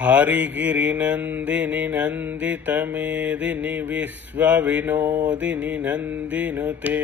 हरिगिरिनन्दिनि नन्दितमेदिनि विश्वविनोदिनि नन्दिनुते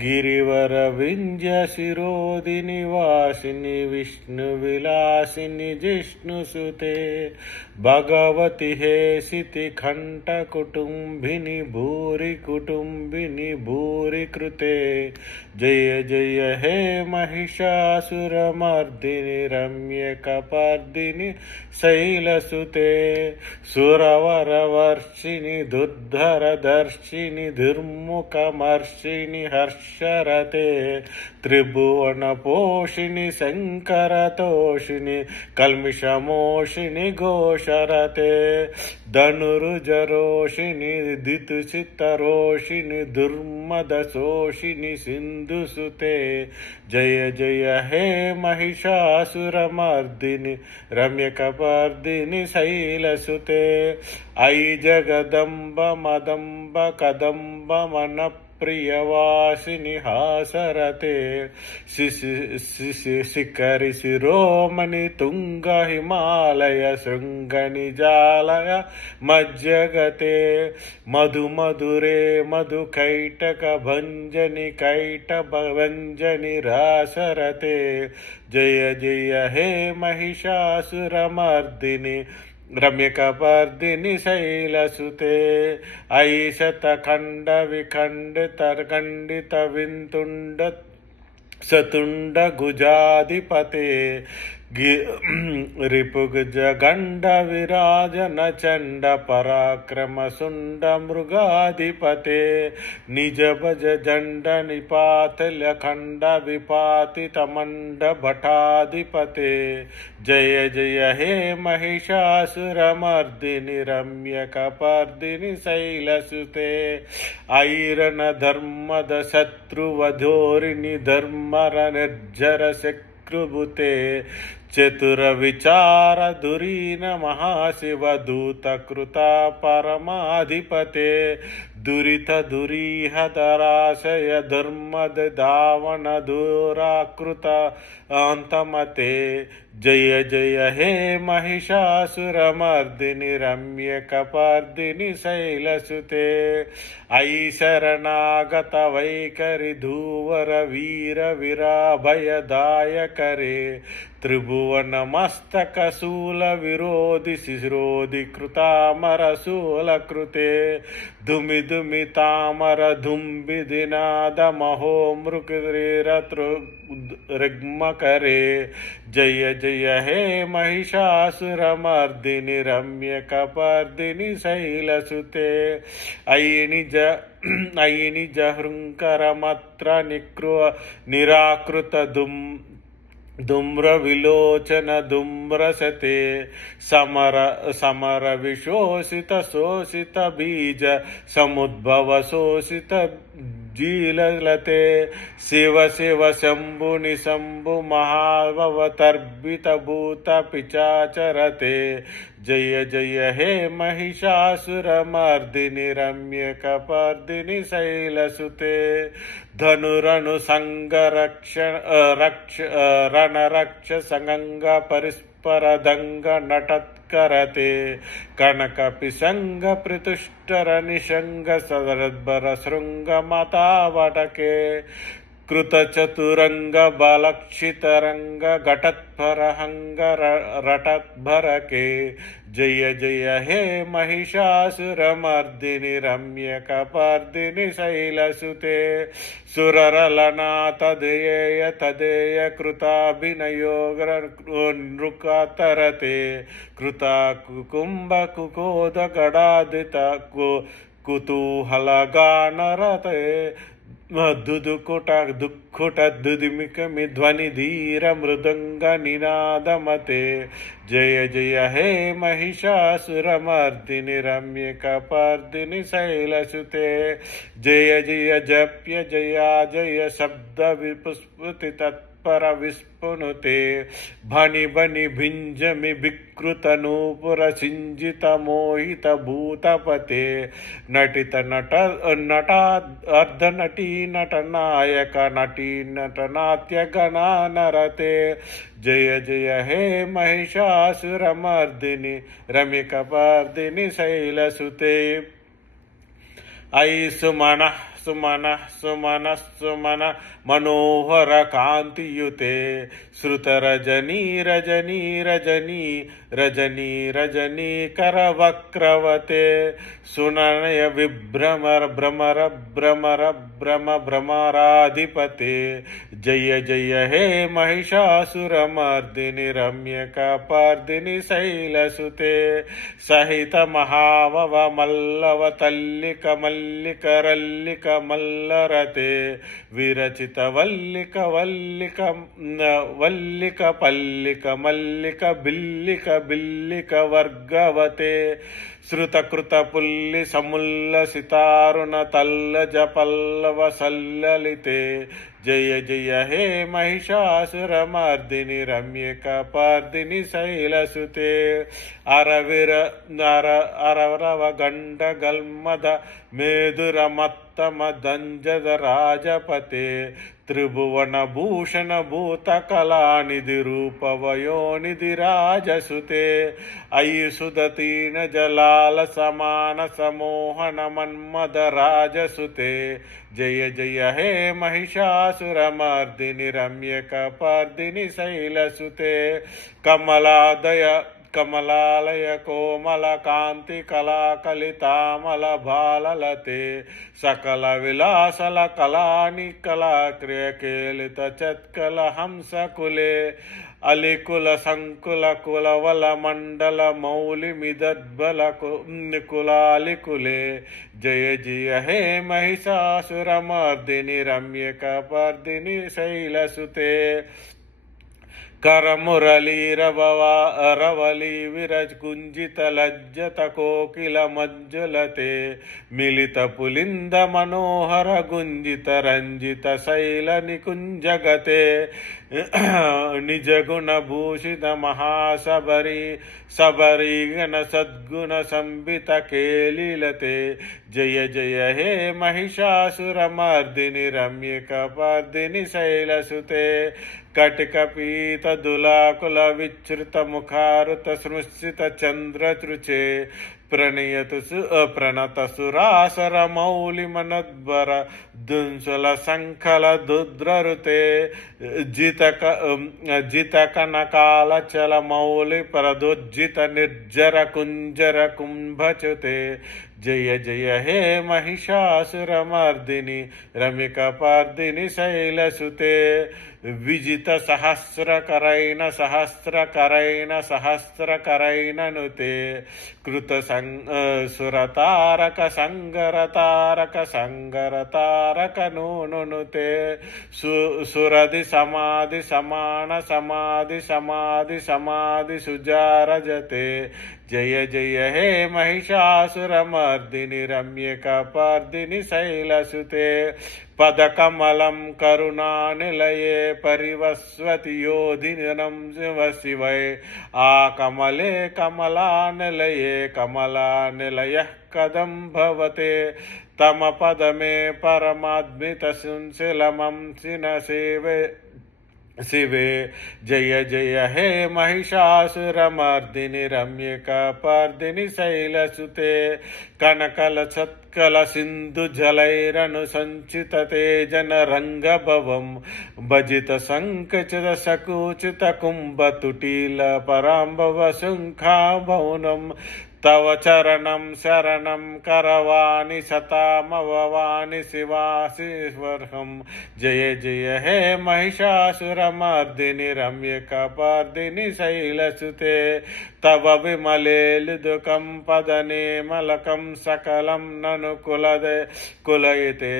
गिरिवरविंध्यशिरोदिनि वासिनि विष्णुविलासिनि जिष्णुसुते भगवति हेसिति कण्ठकुटुम्बिनि भूरि कुटुम्बिनि भूरि कृते जय जय हे महिषासुरमर्दिनि रम्यकपर्दिनि शैलसुते सुरवरवर्षिणि दुर्धरदर्शिनि दुर्मुखमर्षिणि हर्षरते त्रिभुवनपोषिणि शङ्करतोषिणि कल्मिषमोषिणि घोषरते धनुरुजरोषिणि दितुचित्तरोषिणि दुर्मदशोषिनि सिन्धुसुते जय जय हे महिषासुरमर्दिनि रम्यकपर्दिनि शैलसुते अयि जगदम्ब मदम्ब कदम्ब मनप्रियवासिनि हासरते शिखरि शिरोमणि तुंग हिमालय शृंगनिजालय मज्जगते मधुमधुरे मधुकैटक भंजनि कैटभञ्जनि रासरते जय जय हे महिषासुरमर्दिनि रम्यकपर्दिनि शैलसुते अयि शतखण्ड विखण्डित खण्डित विन्तुण्ड सतुण्ड गुजाधिपते रिपुगजगण्ड विराजन चण्ड पराक्रम सुण्ड मृगाधिपते निज भज जण्ड निपातल खण्ड विपातितमण्ड भटाधिपते जय जय हे महिषासुरमर्दिनि रम्यकपर्दिनि शैलसुते ऐरन धर्मद शत्रुवधोरिणि धर्मर निर्जर शक्रुभुते चतुर विचार दुरीन महाशिव दूत कृता परमाधिपते दुरित दुरीह दराशय धर्मद दावन दूराकृत अंतमते जय जय हे महिषासुरमर्दिनि रम्यकपर्दिनि शैलसुते अयि शरणागत वैखरि धूवर वीर वीराभयदायकरे त्रिभुवन मस्तक शूल विरोधि शिरोधि कृतामर शूल कृते धुमि धुमि तामर धुम्बिदिनाद महो मृगरिग्म करे जय जय हे महिषासुरमर्दिनि रम्यकपर्दिनि शैलसुते अयि निज हृङ्करमत्र निराकृत धूम्र विलोचन धूम्रसते समर विशोषित शोषित बीज समुद्भव शोषित जीललते शिव शिव शंभु निशंभु महावतर्बित भूत पिचाचरते जय जय हे महिषासुरमर्दिनि रम्यकपर्दिनि शैलसुते धनुरनु संग रक्ष रण रक्ष संगंग परिस्पर दंग नटत्करते कनक पिसंग प्रतुष्टर निशंग सदरद्भर शृंग मता वटके कृत चतुरंग बालक्षितरंग घटत्भरहंग रटत्भरके जय जय हे महिषासुरमर्दिनि रम्यकपर्दिनि शैलसुते सुररलनाथ देय तदेय कृताभिनयो नृकातरते कृता कुकुम्भ कुकोद गडादित कुतूहलगानरते दुदुकुट दुःखुट दुदिमिकमि ध्वनि धीर मृदंग निनादमते जय जय हे महिषासुरमर्दिनि रम्यकपर्दिनि शैलसुते जय जय जप्य जया जय शब्द विपुष्पति तत् तत्पर विस्फुनुते भनि भनि भिञ्जमि विकृत नूपुर सिञ्जित मोहित भूतपते नटित नटा अर्धनटी नटनायक नटी नटनाट्य गणा नरते जय जय हे महिषासुरमर्दिनि रमिकपर्दिनि शैलसुते ऐ सुमन सुमन सुमन सुमन मनोहर कांतियुते श्रुत रजनी रजनी रजनी रजनी रजनी करवक्रवते सुननय विभ्रमर भ्रमर भ्रमर भ्रम भ्रमराधिपते जय जय हे महिषासुरमर्दिनि रम्यकपर्दिनि शैलसुते सहित महावव मल्लव तल्लिक मल्लिक रल्लिक मल्लरते विरचित वल्लिक वल्लिक वल्लिक पल्लिक मल्लिक बिल्लिक बिल्लिक वर्गवते श्रुतकृत पुल्लि समुल्ल सितारुण तल्लज पल्लव सल्ललिते जय जय हे महिषासुरमर्दिनि रम्यकपर्दिनि शैलसुते अरविर अरवरव गंड गल्मद मेधुरमत्तमदंजद राजपते त्रिभुवन भूषण भूतकलानिधि रूपवयोनिधि राजसुते अयि सुदतीन जलाल समान समोहन मन्मद राजसुते जय जय हे महिषासुरमर्दिनि रम्यकपर्दिनि शैलसुते कमलादय कमलालय कोमल कांति कला कलितामल भाललते सकल विलासल कलानि कला क्रियकेलित चत्कल हंस कुले अलिकुल संकुल कुलवल मंडल मौलि मिदद्बल कुलालिकुले जय जय हे महिषासुरमर्दिनि रम्यकपर्दिनि शैलसुते करमुरली रवली विरज कुंजित लज्जत कोकिल मज्जुलते मिलित पुलिंद मनोहर गुंजित रंजित शैल निकुंजगते निज गुण भूषित महासबरी सबरी गण सद्गुण संबित केलिलते जय जय हे महिषासुरमर्दिनि रम्यकपर्दिनि शैलसुते कटिकपीत दुलाकुल विच्छ्रित मुखारुत स्मृशित चंद्रतृचे प्रणत सुरासर मौलि मनोद्भर दुंसुल संखल दुद्ररुते जित कनकाल चल मौलि प्रदुज्जित निर्जर कुंजर कुंभच्युते जय जय हे महिषासुरमर्दिनि रम्यकपर्दिनि शैलसुते विजित सहस्रकरैन सहस्रकरैन सहस्रकरैन नुते कृत सुरतारक संगरतारक संगरतारक नूनुते सुरधि समाधि समान समाधि समाधि समाधि सुजारजते जय जय हे महिषासुरमर्दिनि रम्यकपर्दिनि शैलसुते पदकमलं करुणानिलये परिवस्वति योधिनं शिव शिवै आकमले कमलानिलये कमलानिलयः कदं भवते तम पद मे परमाद्मित सुंसिलमं सिन सेवे शिवे जय जय हे महिषासुरमर्दिनि रम्यकपर्दिनि शैलसुते कनकल सत्कल सिंधु जलैरनुसंचित तेजन रंगभवं भजित संकचित सकुचित कुंभ तुटील परांभव शुंखाभौनं तव चरणं शरणं करवाणि शतामववानि शिवासिवर्हं जय जय हे महिषासुरमर्दिनि रम्यकपर्दिनि शैलसुते तव विमले लुदुकं पदनेमलकं सकलं ननु कुलयते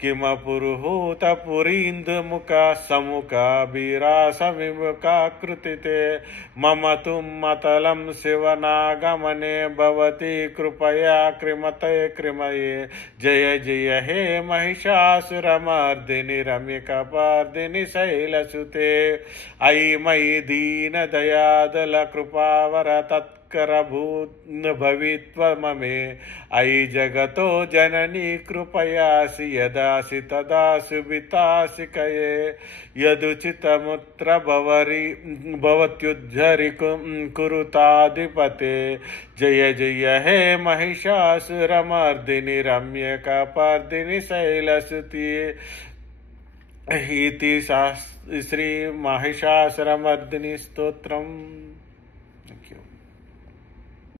किमपुरुहूत पुरीन्दुमुख समुख विरासविमुखाकृतिते मम तुं मतलं शिवनागमने भवति कृपया कृमते कृमये जय जय हे महिषासुरमर्दिनि रम्यकपर्दिनि शैलसुते अयि मयि दीनदयादल कृपावर भवित्व ममे अयि जगतो जननी कृपयासि यदासि तदा सुवितासि कये यदुचितमुत्र भवत्युद्धरि कुरुताधिपते जय जय हे महिषासुरमर्दिनि रम्यकपर्दिनि शैलसुते इति श्री महिषासुरमर्दिनि स्तोत्रम्।